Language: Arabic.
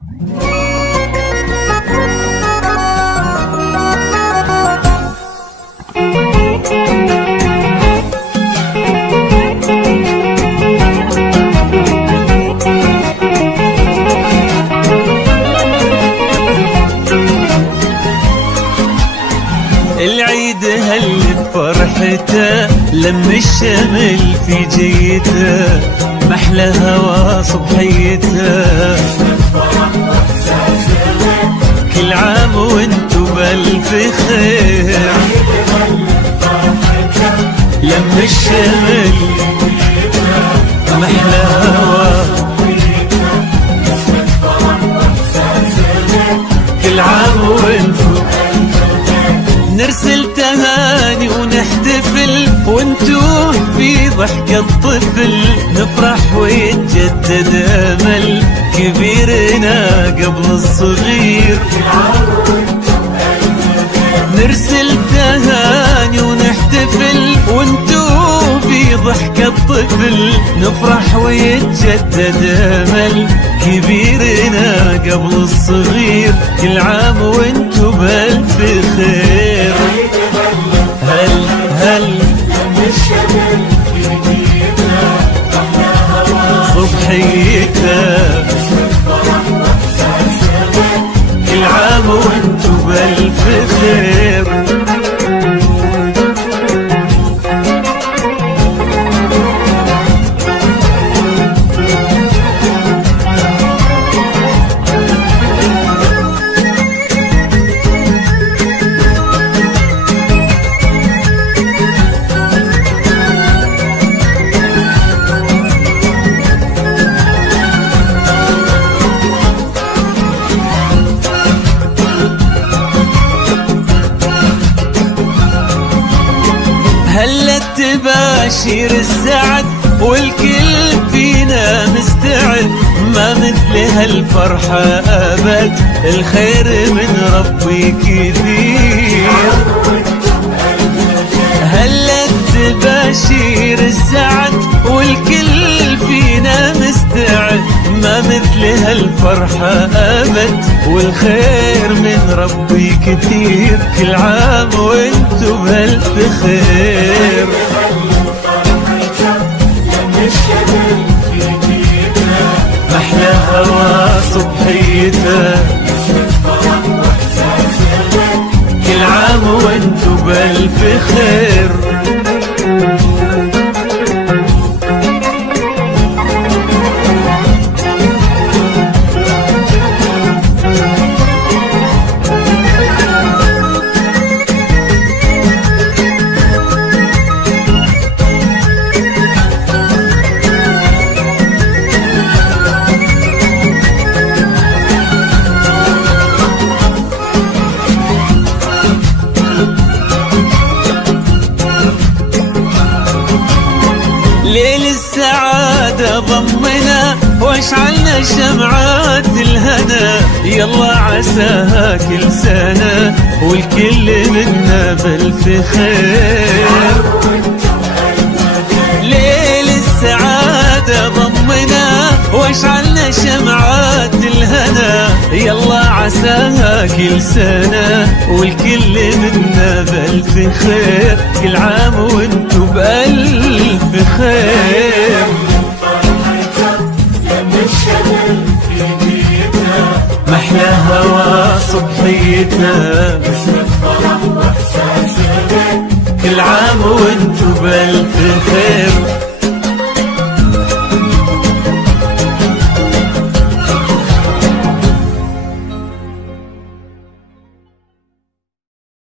العيد هل بفرحته لم الشمل في جيته، محلى هوا صبحيته. كل عام وانتو بألف خير، لم الشمل محلى هوا. كل عام وانتو نرسل تهاني ونحتفل، وانتو في ضحكة طفل نفرح ويتجدد امل كبيرنا قبل الصغير. نرسل تهاني ونحتفل، وانتو في ضحكة طفل نفرح ويتجدد امل كبيرنا قبل الصغير. كل عام وانتو بألف خير. هل صبحيته، كل عام وانتو بألف خير. هلت تباشير السعد والكل فينا مستعد، ما مثل هالفرحة أبد، الخير من ربي كثير. هلت تباشير السعد والكل فينا مستعد، ما مثل هالفرحة أبد، والخير من ربي كثير. كل عام وانتو بألف خير. محلى هوا صبحيته، كل عام وانتو بألف خير. ليل السعادة ضمنا واشعلنا شمعات الهنا، يلا عساها كل سنة والكل منا بألف خير. ليل السعادة ضمنا واشعلنا شمعات الهنا، يلا عساها كل سنة والكل منا بألف خير. كل عام وانتو بألف خير. محلى هوا صبحيته، كل عام وانتو بألف